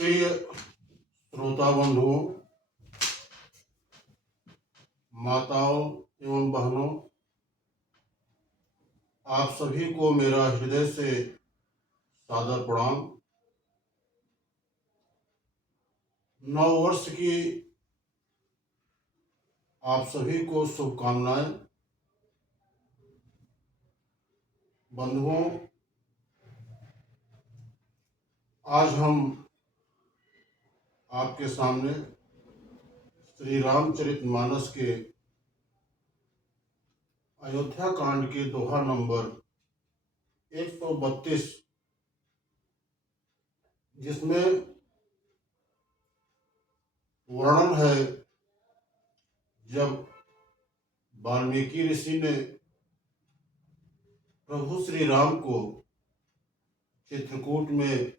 प्रिय श्रोता बंधुओं, माताओं एवं बहनों, आप सभी को मेरा हृदय से सादर प्रणाम। नव वर्ष की आप सभी को शुभकामनाएं। बंधुओं, आज हम आपके सामने श्री रामचरितमानस के अयोध्या कांड के दोहा नंबर 132, जिसमें वर्णन है जब वाल्मीकि ऋषि ने प्रभु श्री राम को चित्रकूट में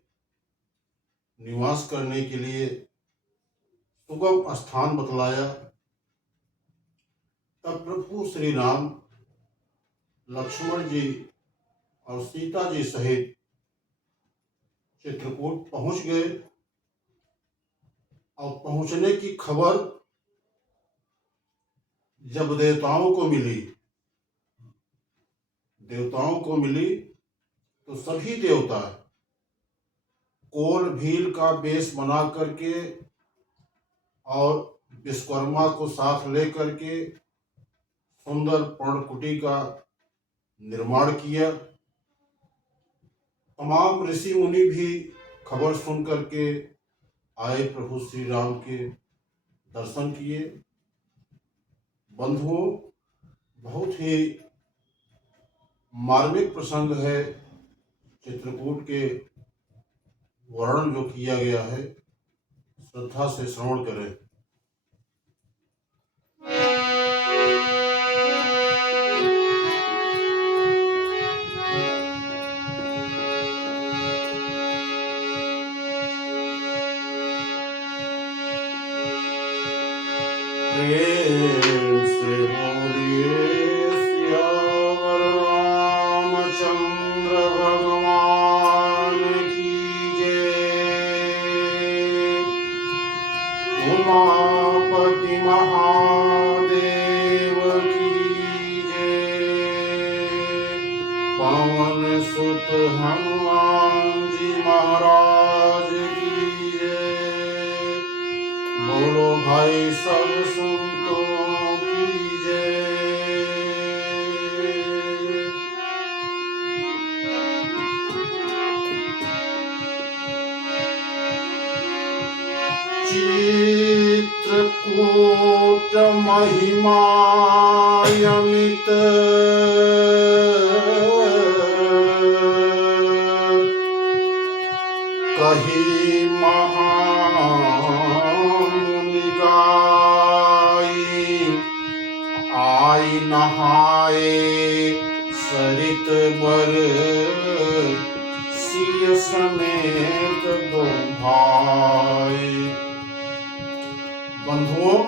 निवास करने के लिए सुगम स्थान बतलाया, तब प्रभु श्री राम लक्ष्मण जी और सीता जी सहित चित्रकूट पहुंच गए। और पहुंचने की खबर जब देवताओं को मिली तो सभी देवता कोल भील का वेश बना करके और विश्वकर्मा को साथ लेकर के सुंदर पर्णकुटी का निर्माण किया। तमाम ऋषि मुनि भी खबर सुन करके आए, प्रभु श्री राम के दर्शन किए। बंधुओं, बहुत ही मार्मिक प्रसंग है चित्रकूट के वर्णन जो किया गया है, श्रद्धा से श्रवण करें। प्रेम से बोलिए सियावर रामचंद्र भगवान की जय। उमापति महादेव की जय। पवन सुत हनुमान जी महाराज की जय। बोलो भाई सब संतों की जय। चित्रकूट महिमायमित कही महामुनि गाई। आई नहाए सरित बर सिय समेत दो भाई। बंधुओं,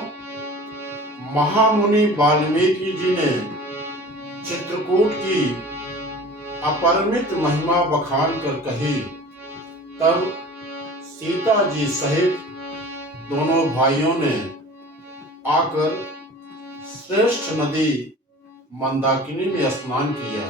महामुनि वाल्मीकि जी ने चित्रकूट की अपरिमित महिमा बखान कर कही। तब सीता जी सहित दोनों भाइयों ने आकर श्रेष्ठ नदी मंदाकिनी में स्नान किया।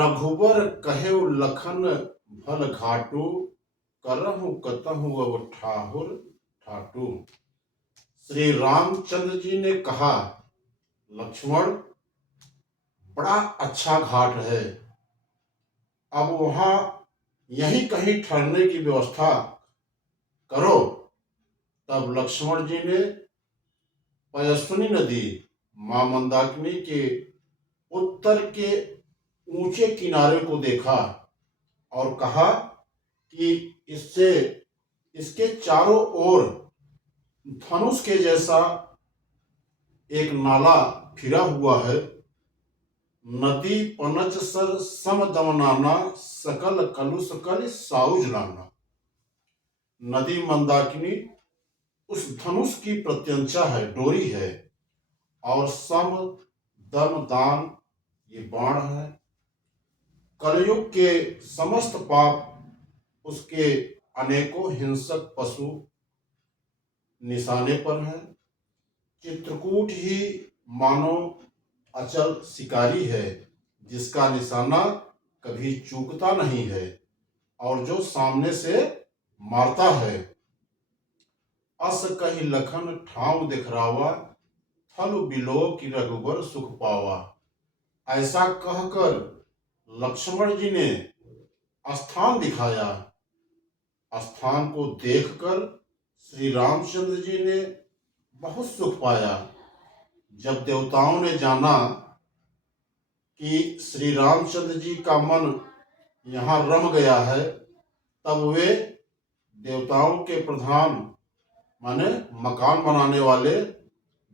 रघुबर कहेउ लखन भल घाटू, करहु कतहु अब ठाहुर ठाटू। श्री रामचंद्र जी ने कहा, लक्ष्मण बड़ा अच्छा घाट है, अब वहां यहीं कहीं ठहरने की व्यवस्था करो। तब लक्ष्मण जी ने पयस्विनी नदी मां मंदाकिनी के उत्तर के ऊंचे किनारे को देखा और कहा कि इससे इसके चारों ओर धनुष के जैसा एक नाला फिरा हुआ है। नदी पनच सर सम दमनाना, सकल कलुष कल साउज नाना। नदी मंदाकिनी उस धनुष की प्रत्यंचा है, डोरी है, और सम दम दान ये बाण है। कलयुग के समस्त पाप उसके अनेकों हिंसक पशु निशाने पर है। चित्रकूट ही मानो अचल शिकारी है, जिसका निशाना कभी चूकता नहीं है और जो सामने से मारता है। अस कही लखन ठाव दिखरावा, थल बिलो की रघुबर सुख पावा। ऐसा कहकर लक्ष्मण जी ने स्थान दिखाया। स्थान को देखकर श्री रामचंद्र जी ने बहुत सुख पाया। जब देवताओं ने जाना कि श्री रामचंद्र जी का मन यहाँ रम गया है, तब वे देवताओं के प्रधान माने मकान बनाने वाले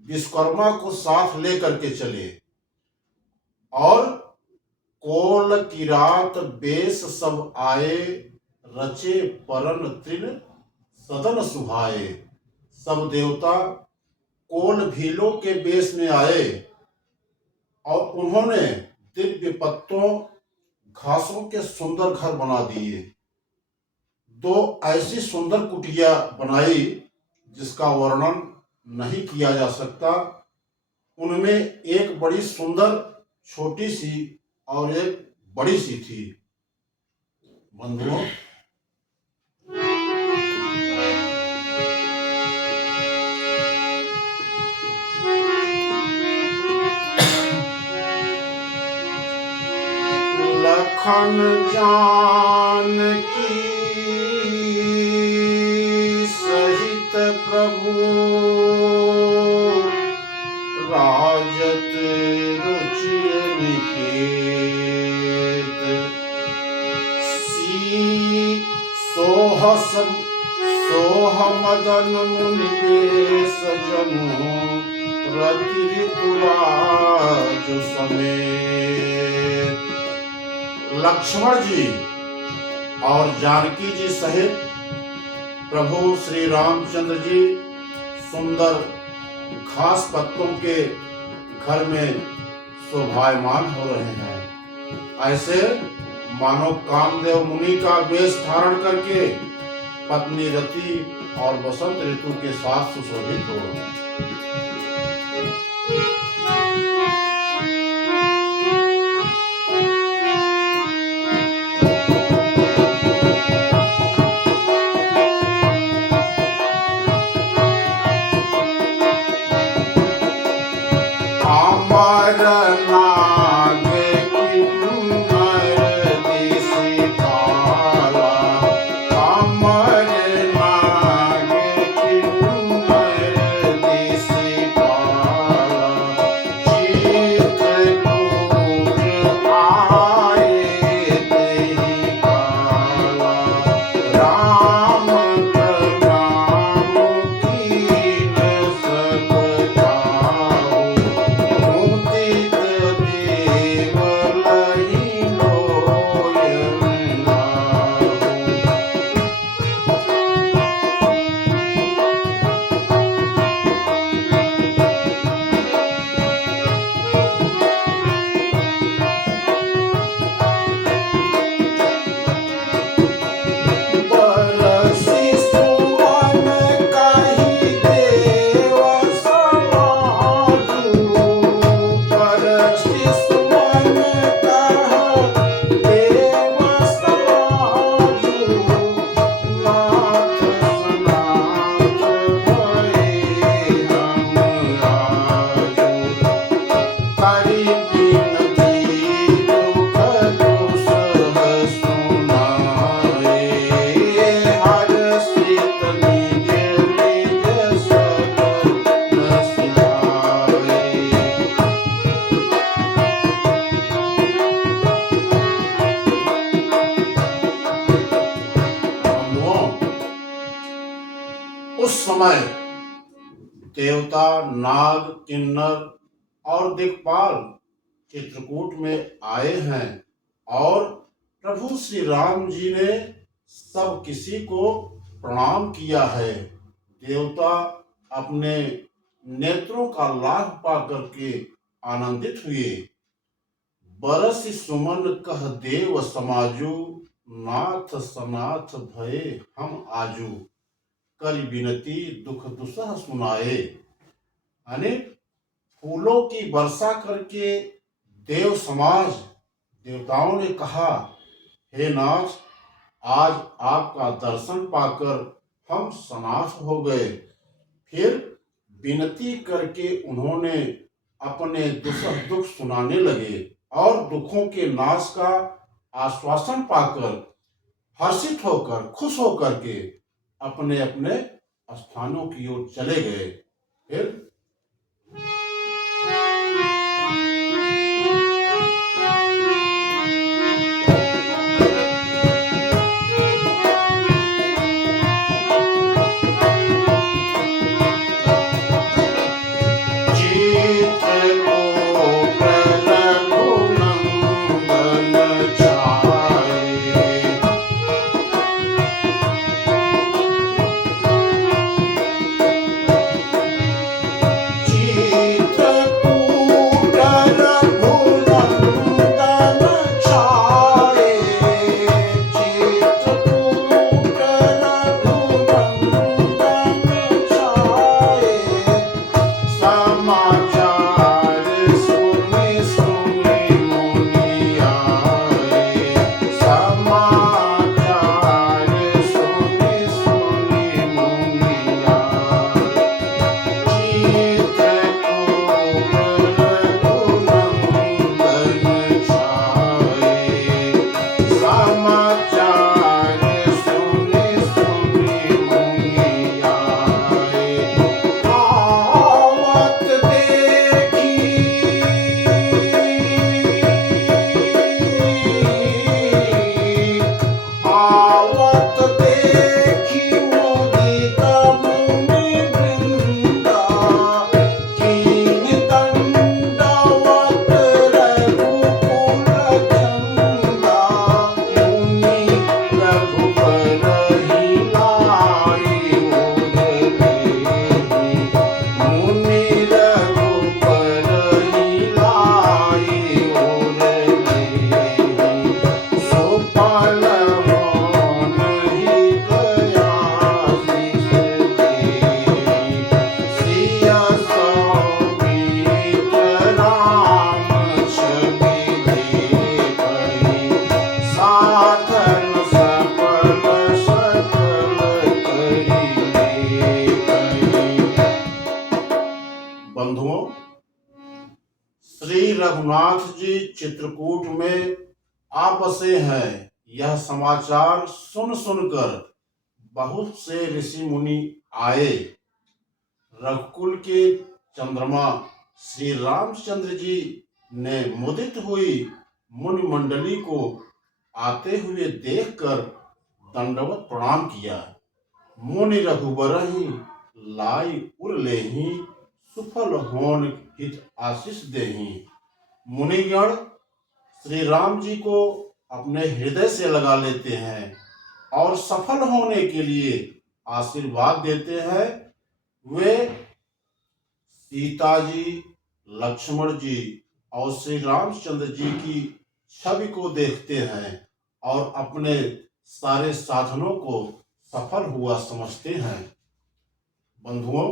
विश्वकर्मा को साथ लेकर के चले और कोल किरात बेश सब आए, रचे परन तृण सदन सुहाए। सब देवता कोल भीलों के बेश में आए और उन्होंने दिव्य पत्तों घासों के सुंदर घर बना दिए। दो ऐसी सुंदर कुटिया बनाई जिसका वर्णन नहीं किया जा सकता। उनमें एक बड़ी सुंदर छोटी सी और एक बड़ी सी थी। बंधुओं, लखन जानकी सहित प्रभु, राजत रुचि निकेत। सी सोह मदन मुनि बेश जनु, रति ऋतुराज समेत। लक्ष्मण जी और जानकी जी सहित प्रभु श्री रामचंद्र जी सुंदर घास पत्तों के घर में शोभायमान हो रहे हैं। ऐसे मानो कामदेव मुनि का वेश धारण करके पत्नी रति और बसंत ऋतु के साथ सुशोभित हो। उस समय देवता, नाग, किन्नर और दिक्पाल चित्रकूट में आए हैं और प्रभु श्री राम जी ने सब किसी को प्रणाम किया है। देवता अपने नेत्रों का लाभ पा करके आनंदित हुए। बरस सुमन कह देव समाजू, नाथ सनाथ भये हम आजू, कर विनती दुख दुसह सुनाए। यानी फूलों की वर्षा करके देव समाज देवताओं ने कहा, हे नाथ, आज आपका दर्शन पाकर हम सनाथ हो गए। फिर विनती करके उन्होंने अपने दुख सुनाने लगे और दुखों के नाश का आश्वासन पाकर हर्षित होकर खुश होकर के अपने अपने स्थानों की ओर चले गए। फिर बंधुओं, श्री रघुनाथ जी चित्रकूट में आ बसे हैं। यह समाचार सुन सुनकर बहुत से ऋषि मुनि आए। रघुकुल के चंद्रमा श्री रामचंद्र जी ने मुदित हुई मुनि मंडली को आते हुए देखकर दंडवत प्रणाम किया। मुनि रघुबर ही लाई उर लेहि, सुफल होन हित आशीष देहि। मुनिगण श्री राम जी को अपने हृदय से लगा लेते हैं और सफल होने के लिए आशीर्वाद देते हैं। वे सीता जी, लक्ष्मण जी और श्री रामचंद्र जी की छवि को देखते हैं और अपने सारे साधनों को सफल हुआ समझते हैं। बंधुओं,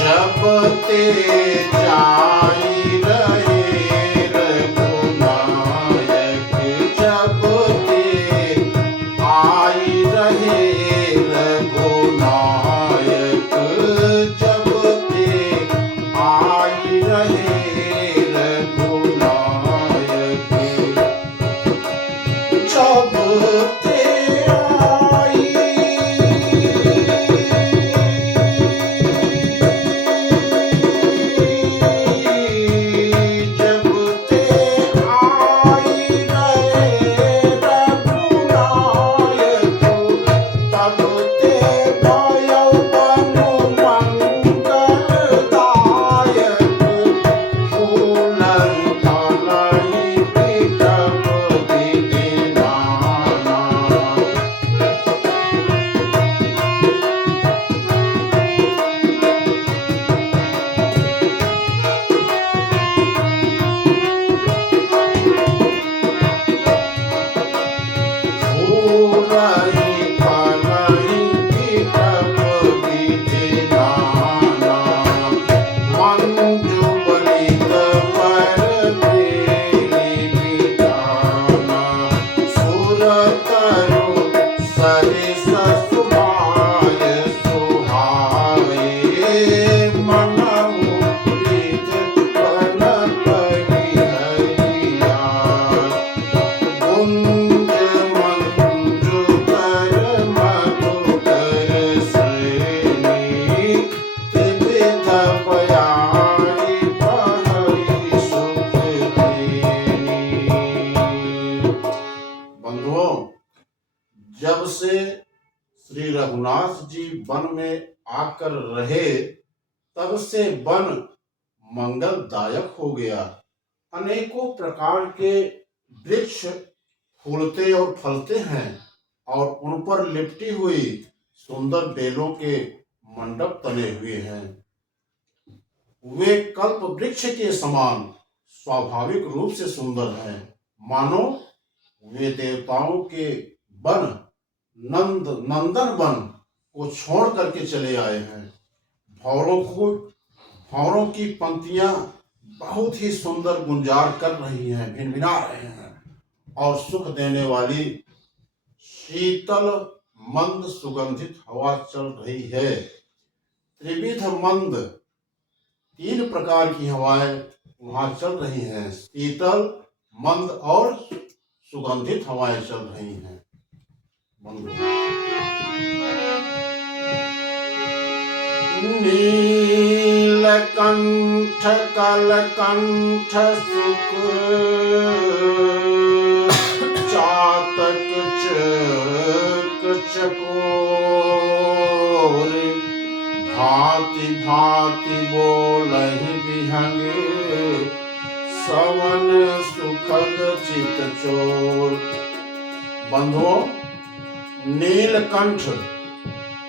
जब ते जाई रहे रघुनायक, जब फूलहि फलहि कीटक विधि नाना मंजू बलित पर बेली बिठाना सुर तरु सरिस सुभाय सुहावे मनहु प्रीत बन परिहरिया गुंज मंजू कर मधुकर श्रेणी त्रिविध पयारी पहरी सुख देनी। बंधुओं, जब से श्री रघुनाथ जी वन में आकर रहे तब से वन मंगलदायक हो गया। अनेकों प्रकार के वृक्ष फूलते और फलते हैं और उन पर लिपटी हुई सुंदर बेलों के मंडप तले हुए हैं। वे कल्प वृक्ष के समान स्वाभाविक रूप से सुंदर हैं, मानो वे देवताओं के वन नंदन वन को छोड़ करके चले आए हैं। भंवरों की पंक्तियां बहुत ही सुंदर गुंजार कर रही हैं, भिनभिना रहे हैं और सुख देने वाली शीतल मंद सुगंधित हवा चल रही है। त्रिविध मंद 3 प्रकार की हवाएं वहां चल रही हैं, शीतल मंद और सुगंधित हवाएं चल रही हैं। नीलकंठ कलकंठ सुख चातक चक चकोर भांति भांति बोलहि विहंग सवन सुखद चित चोर। बंधुओं, नीलकंठ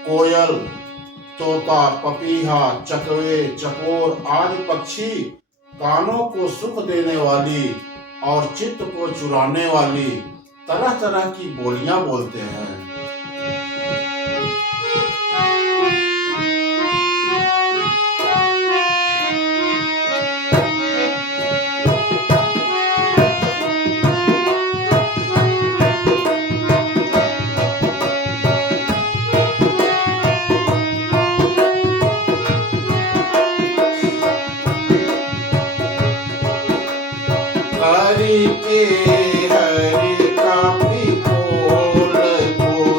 कोयल, तोता, पपीहा, चकवे, चकोर आदि पक्षी कानों को सुख देने वाली और चित्त को चुराने वाली तरह तरह की बोलियां बोलते हैं। हरि के हरि का पिकोल को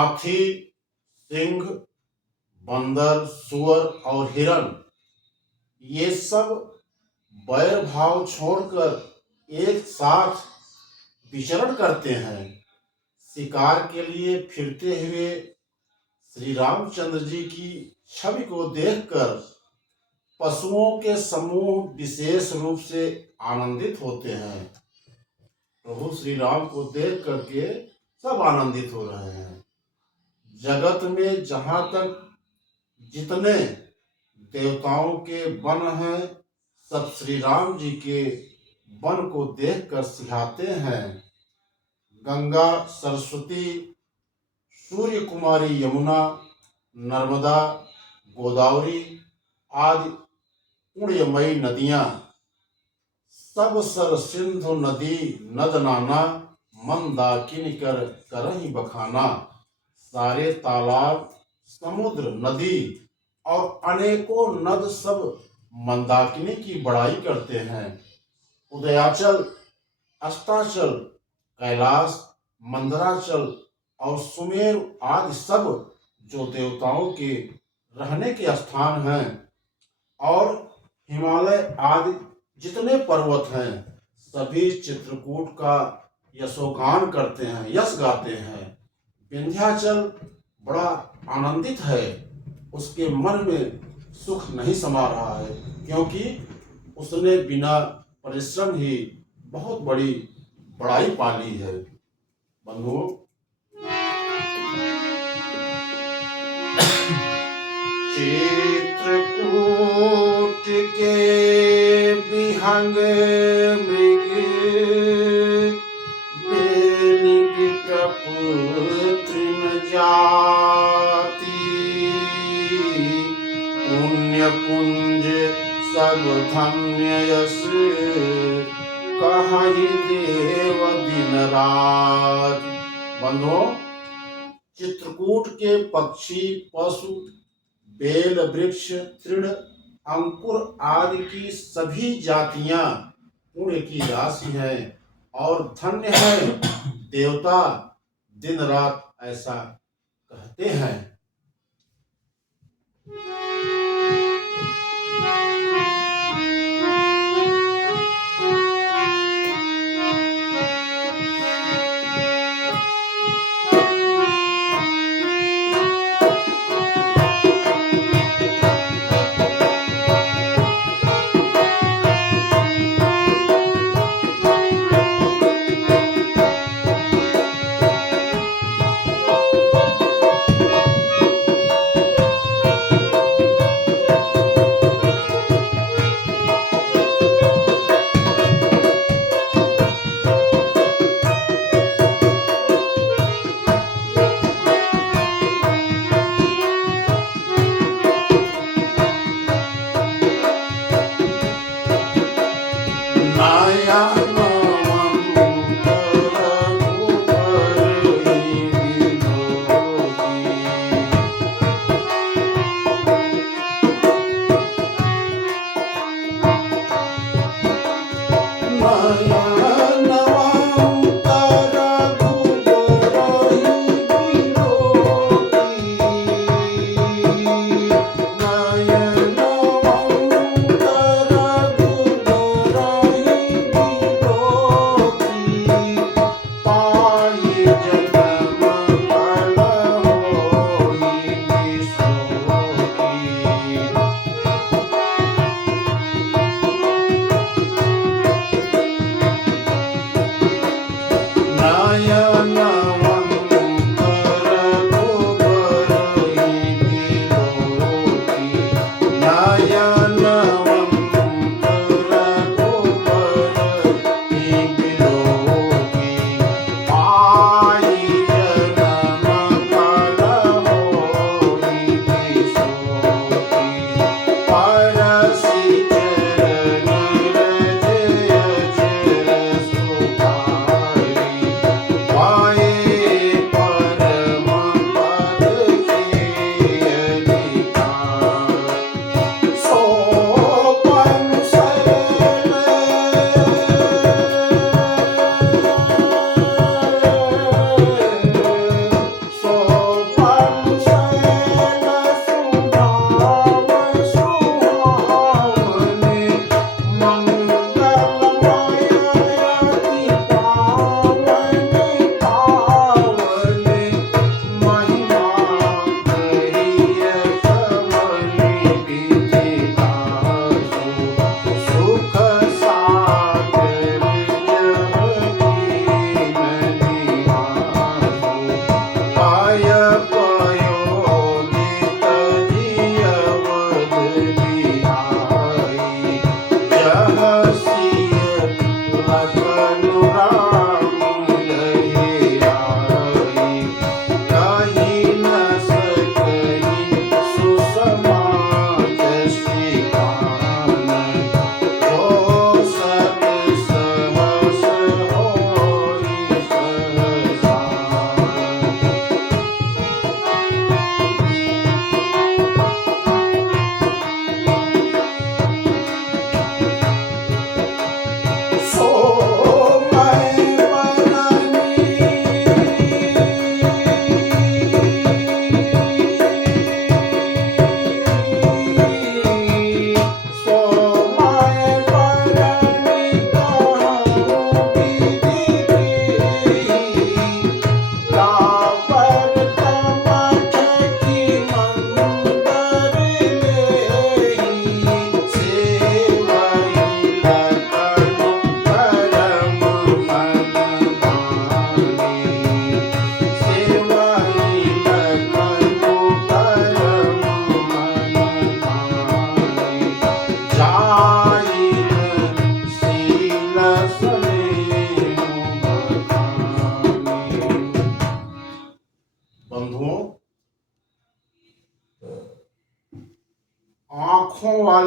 हाथी, सिंह, बंदर, सुअर और हिरण, ये सब वैर भाव छोड़कर एक साथ विचरण करते हैं। शिकार के लिए फिरते हुए श्री रामचंद्र जी की छवि को देखकर पशुओं के समूह विशेष रूप से आनंदित होते हैं। प्रभु श्री राम को देख करके सब आनंदित हो रहे हैं। जगत में जहां तक जितने देवताओं के वन हैं, सब श्री राम जी के वन को देखकर सिहाते हैं। गंगा, सरस्वती, सूर्य कुमारी यमुना, नर्मदा, गोदावरी आदि पुण्यमयी नदियां, सब सर सिंधु नदी नद नाना, मंदाकिनी कर करही बखाना। सारे तालाब, समुद्र, नदी और अनेकों नद सब मंदाकिनी की बड़ाई करते हैं। उदयाचल, अस्ताचल, कैलाश, मंदराचल और सुमेरु आदि सब जो देवताओं के रहने के स्थान हैं, और हिमालय आदि जितने पर्वत हैं, सभी चित्रकूट का यशोगान करते हैं, यश गाते हैं। विंध्याचल बड़ा आनंदित है, उसके मन में सुख नहीं समा रहा है, क्योंकि उसने बिना परिश्रम ही बहुत बड़ी बड़ाई पाली है। बंधुओं, चित्रकूट के विहंग मृग, बेली बिटप तृण जाति, पुण्य पुंज सब धन्य यश, कहि देव दिन रात। बंधुओं, चित्रकूट के पक्षी, पशु, बेल वृक्ष, तृण, अंकुर आदि की सभी जातियां पुण्य की राशि हैं और धन्य है। देवता दिन रात ऐसा कहते हैं।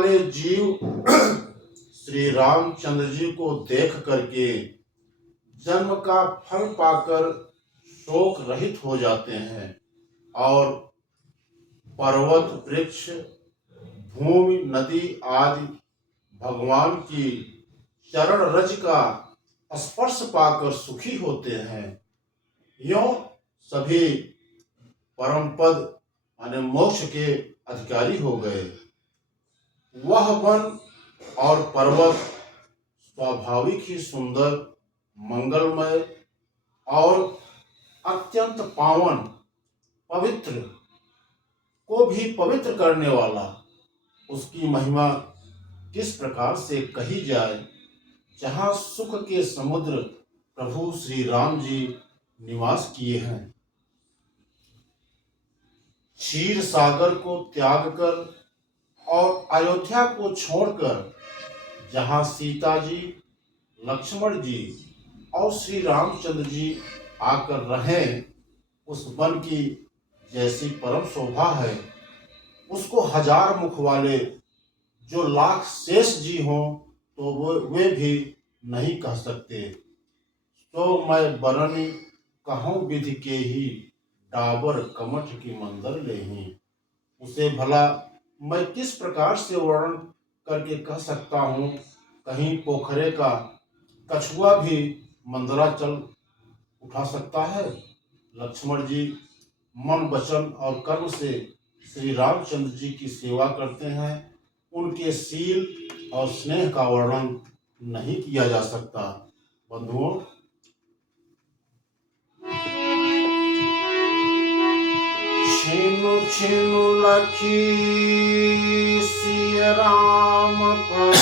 वाले जीव श्री रामचंद्र जी को देख करके जन्म का फल पाकर शोक रहित हो जाते हैं और पर्वत, वृक्ष, भूमि, नदी आदि भगवान की चरण रज का स्पर्श पाकर सुखी होते हैं। यों सभी परम पद यानी मोक्ष के अधिकारी हो गए। वह वन और पर्वत स्वाभाविक ही सुंदर, मंगलमय और अत्यंत पावन, पवित्र को भी पवित्र करने वाला, उसकी महिमा किस प्रकार से कही जाए। जहाँ सुख के समुद्र प्रभु श्री राम जी निवास किए हैं। क्षीर सागर को त्याग कर और अयोध्या को छोड़कर जहाँ सीता जी, लक्ष्मण जी और श्री रामचंद्र जी आकर रहें, उस वन की जैसी परम शोभा है, उसको हजार मुख वाले जो लाख शेष जी हों तो वे भी नहीं कह सकते। तो मैं बरनी कहूँ विधि के ही, डाबर कमठ की मंदर लेही। उसे भला मैं किस प्रकार से वर्णन करके कह सकता हूँ। कहीं पोखरे का कछुआ भी मंदराचल उठा सकता है। लक्ष्मण जी मन, वचन और कर्म से श्री रामचंद्र जी की सेवा करते हैं। उनके शील और स्नेह का वर्णन नहीं किया जा सकता। बंधुओं, छीनु छीनु लखी सिय राम पद,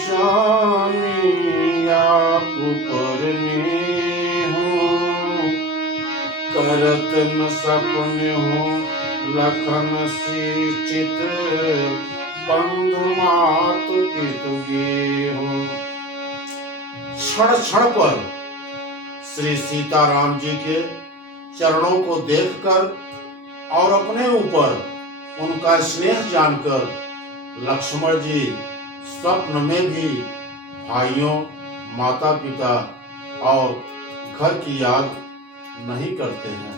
जानी आप परने हूँ, करत न सपने हूँ लखन सी चित, बंधु मातु पितु गे हूँ। क्षण क्षण पर श्री सीताराम जी के चरणों को देखकर और अपने ऊपर उनका स्नेह जानकर लक्ष्मण जी स्वप्न में भी भाइयों, माता पिता और घर की याद नहीं करते हैं।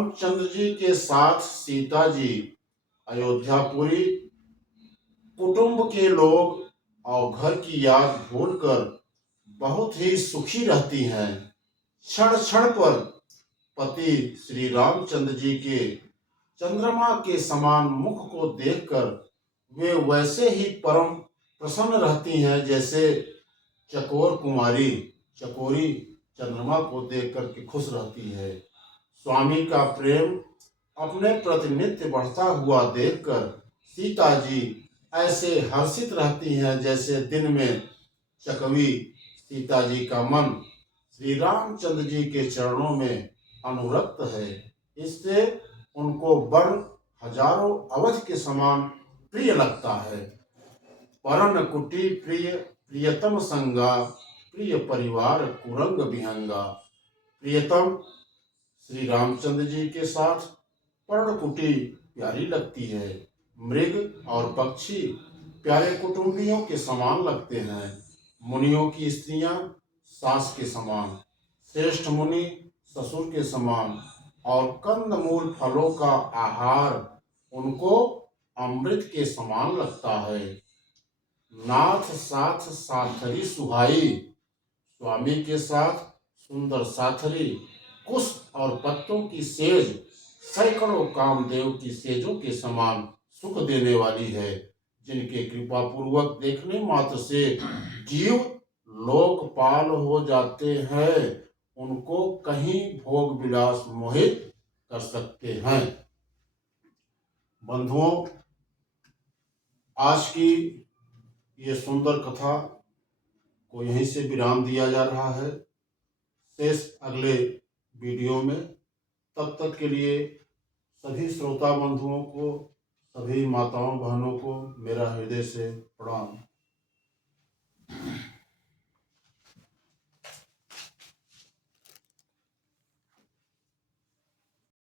रामचंद्र जी के साथ सीता जी अयोध्यापुरी कुटुंब के लोग और घर की याद भूलकर बहुत ही सुखी रहती हैं। क्षण क्षण पर पति श्री रामचंद्र जी के चंद्रमा के समान मुख को देखकर वे वैसे ही परम प्रसन्न रहती हैं जैसे चकोर कुमारी चकोरी चंद्रमा को देख कर के खुश रहती है। स्वामी का प्रेम अपने प्रति नित्य बढ़ता हुआ देखकर सीता जी ऐसे हर्षित रहती हैं जैसे दिन में चकवी सीता जी का मन श्री रामचंद्र जी के चरणों में अनुरक्त है। इससे उनको वन हजारों अवध के समान प्रिय लगता है। परन कुटी प्रिय प्रियतम संगा प्रिय परिवार कुरंग विहंगा। प्रियतम श्री रामचंद्र जी के साथ पर्णकुटी प्यारी लगती है। मृग और पक्षी प्यारे कुटुंबियों के समान लगते हैं। मुनियों की स्त्रियां सास के समान, श्रेष्ठ मुनि ससुर के समान और कंदमूल फलों का आहार उनको अमृत के समान लगता है। नाथ साथ साथरी सुहाई। स्वामी के साथ सुंदर साथरी कुश और पत्तों की सेज सैकड़ों कामदेव की सेजों के समान सुख देने वाली है, जिनके कृपा पूर्वक देखने मात्र से जीव लोकपाल हो जाते हैं। उनको कहीं भोग विलास मोहित कर सकते हैं। बंधुओं, आज की ये सुंदर कथा को यहीं से विराम दिया जा रहा है। शेष अगले वीडियो में। तब तक के लिए सभी श्रोता बंधुओं को, सभी माताओं बहनों को मेरा हृदय से प्रणाम।